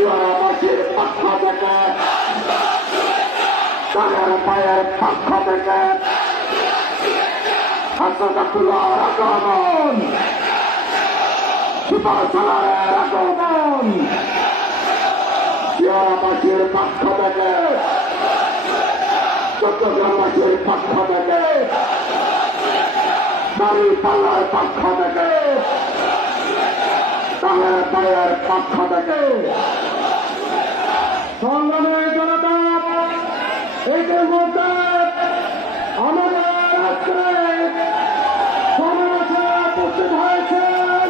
জনগণের পক্ষ থেকে তাদের পায়ের পক্ষ থেকে হাসপাতালের আগমন, সুপারসালারের আগমন, সিয়ারাবাসীর পক্ষ থেকে, চট্টগ্রামবাসীর পক্ষ থেকে, দাঁড়িপাল্লার পক্ষ থেকে, তাদের পায়ের পক্ষ থেকে সংগ্রামের জনতা ইতিমধ্যে আমাদের রাষ্ট্রে সমাবেশে উপস্থিত হয়েছেন।